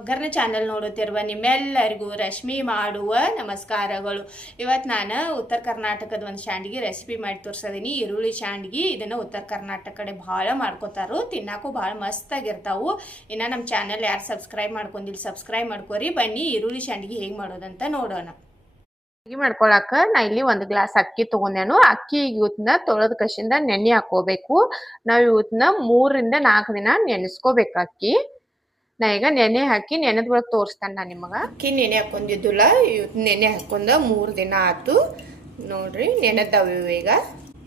ಒಗ್ಗರಣೆ ಚಾನಲ್ ನೋಡುತ್ತಿರುವ ನಿಮ್ಮೆಲ್ಲರಿಗೂ ರಶ್ಮಿ ಮಾಡುವ ನಮಸ್ಕಾರಗಳು. ಇವತ್ತು ನಾನು ಉತ್ತರ ಕರ್ನಾಟಕದ ಒಂದು ಶಾಂಡ್ಗಿ ರೆಸಿಪಿ ಮಾಡಿ ತೋರಿಸಿದೀನಿ. ಈರುಳ್ಳಿ ಶಾಂಡ್ಗಿ. ಇದನ್ನು ಉತ್ತರ ಕರ್ನಾಟಕ ಕಡೆ ಭಾಳ ಮಾಡ್ಕೋತಾರು, ತಿನ್ನಾಕು ಭಾಳ ಮಸ್ತಾಗಿರ್ತಾವು. ಇನ್ನು ನಮ್ಮ ಚಾನಲ್ ಯಾರು ಸಬ್ಸ್ಕ್ರೈಬ್ ಮಾಡ್ಕೊಂಡಿಲ್ಲ ಸಬ್ಸ್ಕ್ರೈಬ್ ಮಾಡ್ಕೋರಿ. ಬನ್ನಿ ಈರುಳ್ಳಿ ಶಾಂಡ್ಗಿ ಹೇಗೆ ಮಾಡೋದಂತ ನೋಡೋಣ. ಅಕ್ಕಿ ಮಾಡ್ಕೊಳಕ ನಾ ಇಲ್ಲಿ 1 ಗ್ಲಾಸ್ ಅಕ್ಕಿ ತಗೊಂಡೇನು. ಅಕ್ಕಿ ಇವತ್ತನ್ನ ತೊಳೆದ ಕಸಿಂದ ನೆನೆ ಹಾಕೋಬೇಕು. ನಾವು ಇವತ್ತನ್ನ 3 ರಿಂದ 4 ದಿನ ನೆನೆಸ್ಕೋಬೇಕು ಅಕ್ಕಿ. ನಾ ಈಗ ನೆನೆ ಹಾಕಿ ನೆನೆದ ಒಳಗೆ ತೋರಿಸ್ತಾನೆ ನಾ ನಿಮಗೆ. ಅಕ್ಕಿ ನೆನೆ ಹಾಕೊಂಡಿದ್ದಿಲ್ಲ, ಇವತ್ತು ನೆನೆ ಹಾಕೊಂಡ 3 ದಿನ ಆಯ್ತು ನೋಡ್ರಿ. ನೆನೆದವು ಈಗ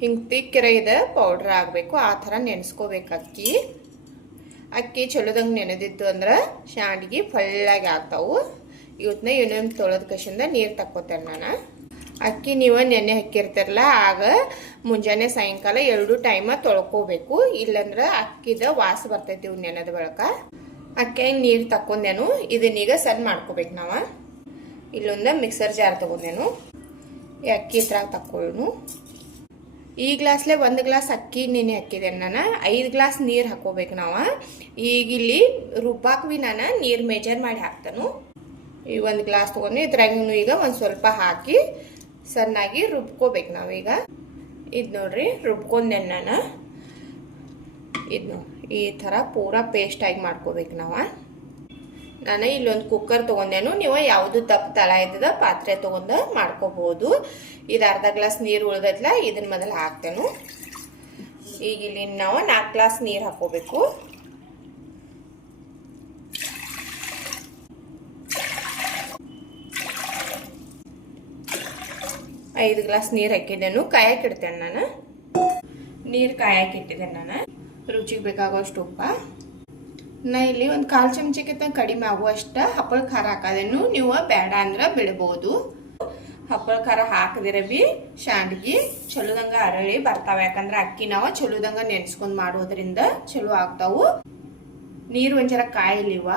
ಹಿಂಗೆ ತಿಕ್ಕಿರ ಇದೆ ಪೌಡ್ರ್ ಆಗಬೇಕು, ಆ ಥರ ನೆನೆಸ್ಕೋಬೇಕು ಅಕ್ಕಿ. ಅಕ್ಕಿ ಚಲೋದಂಗೆ ನೆನೆದಿತ್ತು ಅಂದ್ರೆ ಶಾಂಡ್ಗಿ ಫಳ್ಳಾಗಿ ಆಗ್ತಾವು. ಇವತ್ತನ್ನ ಇನ್ನೊಂದು ತೊಳೆದ ಕಸಿಂದ ನೀರು ತಕ್ಕೋತೇನೆ ನಾನು. ಅಕ್ಕಿ ನೀವು ನೆನೆ ಹಾಕಿರ್ತಾರಲ್ಲ ಆಗ ಮುಂಜಾನೆ ಸಾಯಂಕಾಲ 2 ಟೈಮ ತೊಳ್ಕೋಬೇಕು, ಇಲ್ಲಂದ್ರೆ ಅಕ್ಕಿದ ವಾಸ ಬರ್ತೈತಿ ಇವು ನೆನೆದ ಬಳಕ. ಅಕ್ಕಿ ನೀರು ತಕ್ಕೊಂಡೇನು. ಇದನ್ನೀಗ ಸಣ್ಣ ಮಾಡ್ಕೋಬೇಕು ನಾವು. ಇಲ್ಲೊಂದು ಮಿಕ್ಸರ್ ಜಾರ್ ತಗೊಂಡೇನು. ಈ ಅಕ್ಕಿ ಇದ್ರಾಗ ತಕ್ಕೊಳ್ಳು. ಈ ಗ್ಲಾಸ್ಲೆ 1 ಗ್ಲಾಸ್ ಅಕ್ಕಿ ನೆನೆ ಹಾಕಿದ್ದೇನೆ ನಾನು. 5 ಗ್ಲಾಸ್ ನೀರು ಹಾಕೋಬೇಕು ನಾವು. ಈಗ ಇಲ್ಲಿ ರುಬ್ಬಾಕ್ ಭೀ ನಾನು ನೀರು ಮೆಜರ್ ಮಾಡಿ ಹಾಕ್ತಾನು. ಈ 1 ಗ್ಲಾಸ್ ತೊಗೊಂಡು ಇದ್ರಾಗ ಈಗ ಒಂದು ಸ್ವಲ್ಪ ಹಾಕಿ ಸಣ್ಣಾಗಿ ರುಬ್ಕೋಬೇಕು ನಾವೀಗ. ಇದು ನೋಡ್ರಿ ರುಬ್ಕೊಂಡೇನೆ ನಾನು. ಇದು ನೋಡಿ ಈ ಥರ ಪೂರಾ ಪೇಸ್ಟಾಗಿ ಮಾಡ್ಕೋಬೇಕು ನಾವು. ನಾನು ಇಲ್ಲೊಂದು ಕುಕ್ಕರ್ ತೊಗೊಂಡೇನು. ನೀವು ಯಾವುದು ತಪ್ಪು ತಳ ಇದ್ದದ ಪಾತ್ರೆ ತೊಗೊಂಡು ಮಾಡ್ಕೋಬೋದು. ಇದು ಅರ್ಧ ಗ್ಲಾಸ್ ನೀರು ಉಳ್ದೈತಲ್ಲ, ಇದನ್ನ ಮೊದಲು ಹಾಕ್ತೇನು. ಈಗ ಇಲ್ಲಿ ನಾವು 4 ಗ್ಲಾಸ್ ನೀರು ಹಾಕೋಬೇಕು. 5 ಗ್ಲಾಸ್ ನೀರು ಹಾಕಿದ್ದೇನು. ಕಾಯಕ್ಕೆ ಇಡ್ತೇನೆ ನಾನು. ನೀರು ಕಾಯಕ್ಕೆ ಇಟ್ಟಿದ್ದೇನೆ ನಾನು. ರುಚಿಗೆ ಬೇಕಾಗುವಷ್ಟು ಉಪ್ಪ. ನಾ ಇಲ್ಲಿ ಒಂದು 1/4 ಚಮಚಕ್ಕಿಂತ ಕಡಿಮೆ ಆಗುವಷ್ಟು ಹಪ್ಪಳ ಖಾರ ಹಾಕೋದೇನು. ನೀವು ಬೇಡ ಅಂದ್ರೆ ಬಿಡ್ಬೋದು. ಹಪ್ಪಳ ಖಾರ ಹಾಕಿದ್ರೆ ಬಿ ಶಾಂಡ್ಗಿ ಚಲೋದಂಗ ಅರಳಿ ಬರ್ತಾವೆ. ಯಾಕಂದ್ರೆ ಅಕ್ಕಿ ನಾವು ಚಲೋದಂಗ ನೆನೆಸ್ಕೊಂಡು ಮಾಡೋದ್ರಿಂದ ಚಲೋ ಆಗ್ತಾವು. ನೀರು ಒಂಚರ ಕಾಯಿಲಿವ.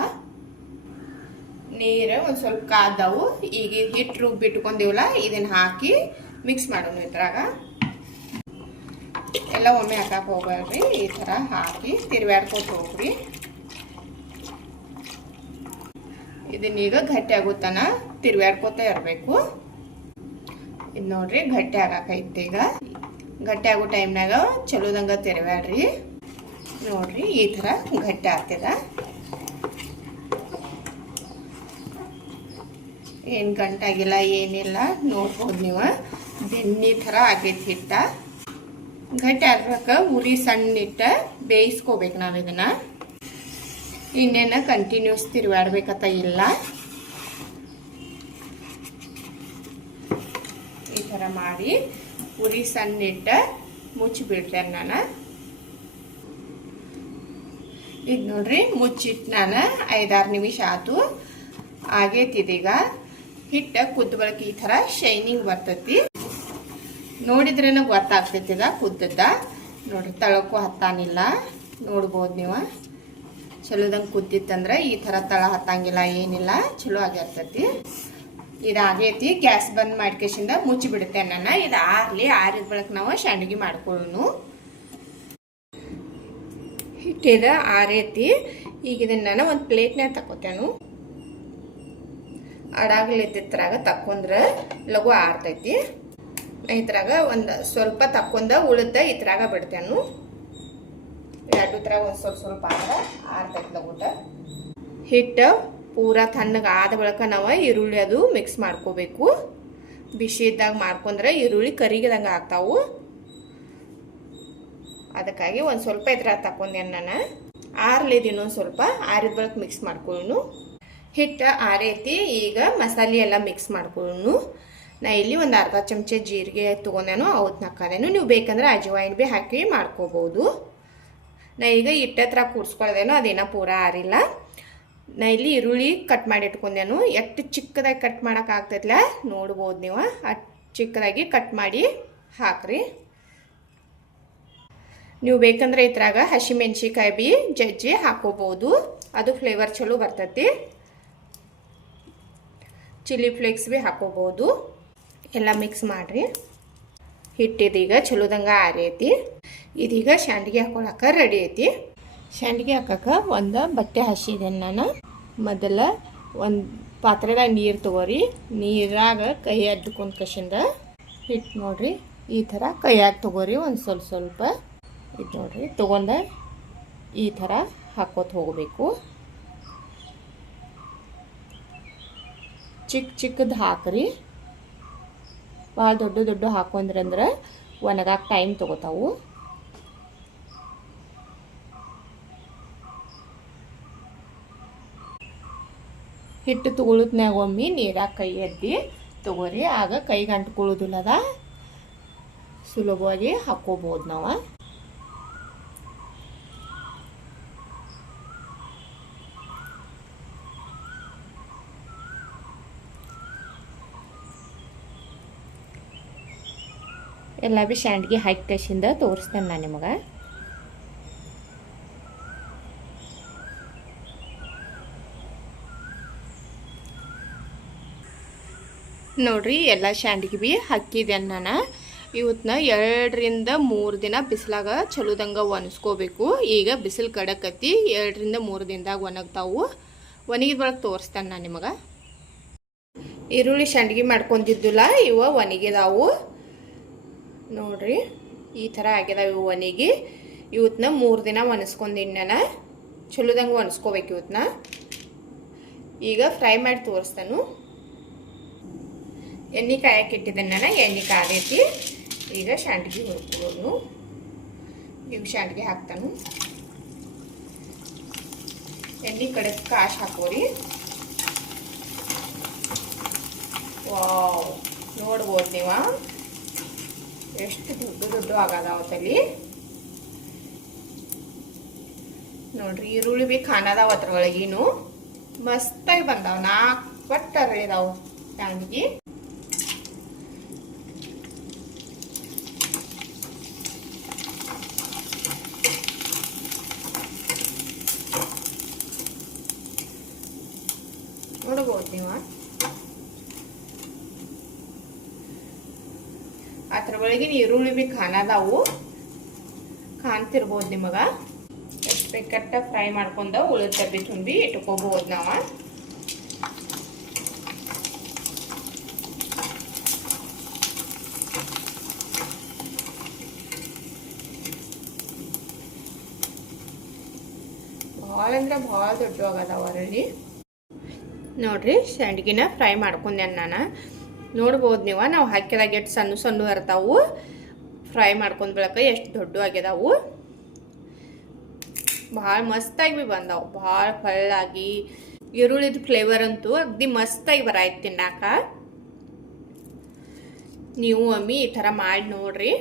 ನೀರು ಒಂದು ಸ್ವಲ್ಪ ಕಾದವು. ಈಗ ಹಿಟ್ಟು ರುಬ್ಬಿಟ್ಕೊಂಡಿವಲ್ಲ ಇದನ್ನ ಹಾಕಿ ಮಿಕ್ಸ್ ಮಾಡೋಣ. ಇದ್ರಾಗ ಎಲ್ಲ ಒಮ್ಮೆ ಹಾಕಕ್ಕೆ ಹೋಗ್ಬೇಡ್ರಿ. ಈ ಥರ ಹಾಕಿ ತಿರ್ವ್ಯಾಡ್ಕೊತ ಹೋಗ್ರಿ. ಇದನ್ನೀಗ ಗಟ್ಟಿ ಆಗುತ್ತಾನ ತಿರ್ವ್ಯಾಡ್ಕೊತ ಇರಬೇಕು. ಇದು ನೋಡ್ರಿ ಗಟ್ಟಿ ಆಗಾಕೈತಿ. ಈಗ ಗಟ್ಟಿ ಆಗೋ ಟೈಮ್ನಾಗ ಚಲೋದಂಗ ತಿರ್ವ್ಯಾಡ್ರಿ. ನೋಡ್ರಿ ಈ ಥರ ಗಟ್ಟಿ ಆಗ್ತದ. ಏನು ಗಂಟಾಗಿಲ್ಲ ಏನಿಲ್ಲ ನೋಡ್ಬೋದು ನೀವು. ಬೆನ್ನಿ ಥರ ಆಗೈತಿ ಹಿಟ್ಟ. ಗಟ್ಟಿ ಆಗ್ಬೇಕ. ಉರಿ ಸಣ್ಣಿಟ್ಟ ಬೇಯಿಸ್ಕೋಬೇಕು ನಾವು ಇದನ್ನ. ಇನ್ನೇನು ಕಂಟಿನ್ಯೂಸ್ ತಿರುವಾಡ್ಬೇಕತ್ತ ಇಲ್ಲ. ಈ ಥರ ಮಾಡಿ ಉರಿ ಸಣ್ಣಿಟ್ಟ ಮುಚ್ಚಿಬಿಡ್ತೇನೆ ನಾನು. ಇದು ನೋಡ್ರಿ ಮುಚ್ಚಿಟ್ಟು ನಾನು 5-6 ನಿಮಿಷ ಆಯ್ತು. ಆಗೈತಿದೀಗ ಹಿಟ್ಟು ಕುದ್ದ ಬಳಕೆ ಈ ಥರ ಶೈನಿಂಗ್ ಬರ್ತೈತಿ. ನೋಡಿದ್ರೇನ ಗೊತ್ತಾಗ್ತೈತಿ ಈಗ ಕುದ್ದದ. ನೋಡ್ರಿ ತಳಕ್ಕೂ ಹತ್ತಾನಿಲ್ಲ. ನೋಡ್ಬೋದು ನೀವು. ಚಲೋದಂಗೆ ಕುದ್ದಿತ್ತಂದ್ರೆ ಈ ಥರ ತಳ ಹತ್ತಂಗಿಲ್ಲ ಏನಿಲ್ಲ. ಚಲೋ ಆಗಿರ್ತೈತಿ. ಇದಾಗೈತಿ. ಗ್ಯಾಸ್ ಬಂದ್ ಮಾಡ್ಕೇಶಿಂದ ಮುಚ್ಚಿಬಿಡ್ತೇನೆ ನಾನು. ಇದು ಆರ್ಲಿ. ಆರಿದ ಬಳಕ ನಾವು ಶಾಂಡ್ಗಿ ಮಾಡ್ಕೊಳ್ಳೋನು. ಹಿಟ್ಟಿದ ಆರೈತಿ. ಈಗ ಇದನ್ನ ನಾನು ಒಂದು ಪ್ಲೇಟ್ನಾಗ ತಗೋತೇನು. ಅಡಾಗ್ಲಿದ್ರಾಗ ತಕ್ಕೊಂಡ್ರೆ ಲಘು ಆರ್ತೈತಿ. ಇದ್ರಾಗ ಒಂದು ಸ್ವಲ್ಪ ತಕ್ಕೊಂಡ ಉಳಿದ ಇದ್ರಾಗ ಬಿಡ್ತೇನು. ಎರಡೂದ್ರಾಗ ಒಂದು ಸ್ವಲ್ಪ ಆದ್ರೆ ಆರ್ತೈತಿ ಲಘುಟ. ಹಿಟ್ಟು ಪೂರಾ ತಣ್ಣಗೆ ಆದ ಬಳಿಕ ನಾವು ಈರುಳ್ಳಿ ಅದು ಮಿಕ್ಸ್ ಮಾಡ್ಕೋಬೇಕು. ಬಿಸಿ ಇದ್ದಾಗ ಮಾಡ್ಕೊಂಡ್ರೆ ಈರುಳ್ಳಿ ಕರಿಗಿದಂಗೆ ಆಗ್ತಾವು. ಅದಕ್ಕಾಗಿ ಒಂದು ಸ್ವಲ್ಪ ಇದ್ರಾಗ ತಕ್ಕೊಂಡೇನು ನಾನು. ಆರ್ಲಿದ್ದು ಇನ್ನೊಂದು ಸ್ವಲ್ಪ. ಆರಿದ ಬಳಿಕ ಮಿಕ್ಸ್ ಮಾಡ್ಕೊಳ್ಳೋನು. ಹಿಟ್ಟು ಆರೈತಿ. ಈಗ ಮಸಾಲೆ ಎಲ್ಲ ಮಿಕ್ಸ್ ಮಾಡ್ಕೊಳ್ಳೋನು. ನಾ ಇಲ್ಲಿ ಒಂದು ಅರ್ಧ ಚಮಚ ಜೀರಿಗೆ ತೊಗೊಂಡೇನು. ಅವತ್ತು ಹಾಕೋದೇನು. ನೀವು ಬೇಕಂದ್ರೆ ಅಜವಾಯಿನ್ ಭೀ ಹಾಕಿ ಮಾಡ್ಕೋಬೋದು. ನಾ ಈಗ ಹಿಟ್ಟತ್ರ ಕೂಡ್ಸ್ಕೊಳ್ದೇನು. ಅದೇನೋ ಪೂರಾ ಆರಿಲ್ಲ. ನಾ ಇಲ್ಲಿ ಈರುಳ್ಳಿ ಕಟ್ ಮಾಡಿ ಇಟ್ಕೊಂಡೇನು. ಎಷ್ಟು ಚಿಕ್ಕದಾಗಿ ಕಟ್ ಮಾಡೋಕ್ಕಾಗ್ತೈತಲ್ಲ ನೋಡ್ಬೋದು ನೀವು. ಅಷ್ಟು ಚಿಕ್ಕದಾಗಿ ಕಟ್ ಮಾಡಿ ಹಾಕ್ರಿ. ನೀವು ಬೇಕಂದ್ರೆ ಇದ್ರಾಗ ಹಸಿಮೆಣ್ಸಿಕಾಯಿ ಭೀ ಜಜ್ಜಿ ಹಾಕೋಬೋದು. ಅದು ಫ್ಲೇವರ್ ಚಲೋ ಬರ್ತೈತಿ. ಚಿಲ್ಲಿ ಫ್ಲೇಕ್ಸ್ ಭೀ ಹಾಕೋಬೋದು. ಎಲ್ಲ ಮಿಕ್ಸ್ ಮಾಡಿರಿ. ಹಿಟ್ಟಿದೀಗ ಚಲೋದಂಗ ಆರೈತಿ. ಇದೀಗ ಶಾಂಡ್ಗಿ ಹಾಕೊಳಕ್ಕೆ ರೆಡಿ ಐತಿ. ಶಾಂಡ್ಗಿ ಹಾಕಕ್ಕೆ ಒಂದು ಬಟ್ಟೆ ಹಸಿದೇನೆ ನಾನು. ಮೊದಲ ಒಂದು ಪಾತ್ರೆದಾಗ ನೀರು ತೊಗೋರಿ. ನೀರಾಗ ಕೈ ಅದ್ಕೊಂಡು ಕಷಿಂದ ಹಿಟ್ಟು ನೋಡಿರಿ ಈ ಥರ ಕೈಯಾಗ ತೊಗೋರಿ. ಒಂದು ಸ್ವಲ್ಪ ಇದು ನೋಡಿರಿ ತೊಗೊಂಡ ಈ ಥರ ಹಾಕೋತ ಹೋಗಬೇಕು. ಚಿಕ್ಕದು ಹಾಕ್ರಿ. ಭಾಳ ದೊಡ್ಡ ಹಾಕೊಂಡ್ರಂದ್ರೆ ಒಣಗಾಕ ಟೈಮ್ ತೊಗೋತಾವು. ಹಿಟ್ಟು ತೊಗೊಳತ್ನಾಗ ಒಮ್ಮೆ ನೀರಾಗ ಕೈ ಎದ್ದಿ ತೊಗೋರಿ. ಆಗ ಕೈಗೆ ಅಂಟ್ಕೊಳ್ಳೋದಿಲ್ಲದ ಸುಲಭವಾಗಿ ಹಾಕ್ಕೋಬೋದು ನಾವು. ಎಲ್ಲ ಭೀ ಶಾಂಡ್ಗಿ ಹಾಕಿ ಕಸಿಂದ ತೋರಿಸ್ತೇನೆ ನಾನು ನಿಮಗೆ. ನೋಡ್ರಿ ಎಲ್ಲ ಶಾಂಡ್ಗಿ ಭೀ ಹಾಕಿದೆ ನಾನು. ಇವತ್ತನ್ನ 2 ರಿಂದ 3 ದಿನ ಬಿಸಿಲಾಗ ಚಲೋದಂಗೆ ಒಣಸ್ಕೋಬೇಕು. ಈಗ ಬಿಸಿಲು ಕಡಕತ್ತಿ 2 ರಿಂದ 3 ದಿನದಾಗ ಒಣಗ್ತಾವು. ಒಣಗಿದ ಬಳಕ ತೋರಿಸ್ತೇನೆ ನಾನು ನಿಮಗೆ. ಈರುಳ್ಳಿ ಶಾಂಡ್ಗಿ ಮಾಡ್ಕೊಂಡಿದ್ದಿಲ್ಲ, ಇವ ಒಣಗಿದಾವು ನೋಡ್ರಿ. ಈ ಥರ ಆಗ್ಯದಾವ ಇವು ಒಣಗಿ. ಇವತ್ತನ್ನ 3 ದಿನ ಒಣಸ್ಕೊಂಡಿನಿ ನಾನು. ಚಲೋದಂಗೆ ಒಣಸ್ಕೋಬೇಕು ಇವತ್ತನ್ನ. ಈಗ ಫ್ರೈ ಮಾಡಿ ತೋರಿಸ್ತಾನು. ಎಣ್ಣೆ ಕಾಯಕ್ಕೆ ಇಟ್ಟಿದ್ದೇನೆ ನಾನು. ಎಣ್ಣೆ ಕಾದೈತಿ. ಈಗ ಶಾಂಡ್ಗಿ ಹುರ್ಕೊಳ್ಳೋನು. ಈಗ ಶಾಂಡ್ಗಿ ಹಾಕ್ತಾನು. ಎಣ್ಣೆ ಕಡೆ ಕಾಶ್ ಹಾಕೋರಿ. ವಾವ್, ನೋಡ್ಬೋದು ನೀವ ಎಷ್ಟು ದೊಡ್ಡ ಆಗದಾವತ್ತಲ್ಲಿ ನೋಡ್ರಿ. ಈರುಳ್ಳಿ ಭೀ ಖಾನದಾವ ಅದ್ರೊಳಗೇನು ಮಸ್ತಾಗಿ ಬಂದಾವ. 4 ಪಟ್ಟು ಅರಳಿದಾವು ಶಾಂಡ್ಗಿ. ನೋಡ್ಬೋದು ನೀವು. ಅದ್ರ ಒಳಗಿನ ಈರುಳ್ಳಿ ಭೀ ಖಾನದಾವು ಕಾಣ್ತಿರ್ಬೋದು ನಿಮಗ. ಎಷ್ಟು ಬೇಕಟ್ಟ ಫ್ರೈ ಮಾಡ್ಕೊಂಡ ಉಳಿದ ಡಬ್ಬಿ ತುಂಬಿ ಇಟ್ಕೋಬಹುದು ನಾವು. ಭಾಳ ಅಂದ್ರೆ ಭಾಳ ದೊಡ್ಡ ಆಗದಾವ ಅದರಲ್ಲಿ ನೋಡ್ರಿ. ಶಾಂಡ್ಗಿನ ಫ್ರೈ ಮಾಡ್ಕೊಂಡೆ ನಾನು. ನೋಡ್ಬೋದು ನೀವು ನಾವು ಹಾಕಿದಾಗ ಎಷ್ಟು ಸಣ್ಣ ಇರ್ತಾವು. ಫ್ರೈ ಮಾಡ್ಕೊಂಡ್ ಬೆಳಕ ಎಷ್ಟು ದೊಡ್ಡ ಆಗ್ಯದಾವು. ಭಾಳ ಮಸ್ತಾಗಿ ಭೀ ಬಂದಾವು. ಭಾಳ ಫಳ್ಳಾಗಿ ಈರುಳ್ಳಿದ ಫ್ಲೇವರ್ ಅಂತೂ ಅಗ್ದಿ ಮಸ್ತಾಗಿ ಬರಾಯ್ತು ತಿನ್ನಾಕ. ನೀವು ಒಮ್ಮೆ ಈ ಥರ ಮಾಡಿ ನೋಡ್ರಿ.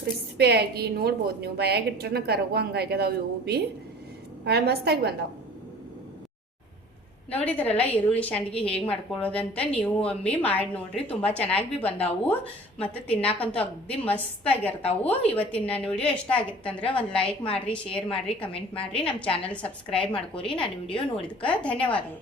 ಕ್ರಿಸ್ಪಿಯಾಗಿ ನೋಡ್ಬೋದು ನೀವು. ಬಾಯಾಗಿಟ್ರನ ಕರಗು ಹಂಗಾಗ್ಯದಾವು. ಇವು ಭೀ ಭಾಳ ಮಸ್ತಾಗಿ ಬಂದಾವು. ನೋಡಿದ್ರಲ್ಲ ಈರುಳ್ಳಿ ಶಾಂಡ್ಗಿ ಹೇಗೆ ಮಾಡ್ಕೊಳ್ಳೋದಂತ. ನೀವು ಒಮ್ಮೆ ಮಾಡಿ ನೋಡ್ರಿ. ತುಂಬ ಚೆನ್ನಾಗಿ ಭೀ ಬಂದಾವು ಮತ್ತು ತಿನ್ನಾಕಂತೂ ಅಗ್ದಿ ಮಸ್ತಾಗಿರ್ತಾವು. ಇವತ್ತಿನ ನನ್ನ ವಿಡಿಯೋ ಇಷ್ಟ ಆಗಿತ್ತಂದ್ರೆ ಒಂದು ಲೈಕ್ ಮಾಡಿರಿ, ಶೇರ್ ಮಾಡಿರಿ, ಕಮೆಂಟ್ ಮಾಡಿರಿ. ನಮ್ಮ ಚಾನಲ್ ಸಬ್ಸ್ಕ್ರೈಬ್ ಮಾಡ್ಕೊರಿ. ನನ್ನ ವಿಡಿಯೋ ನೋಡಿದಕ್ಕೆ ಧನ್ಯವಾದಗಳು.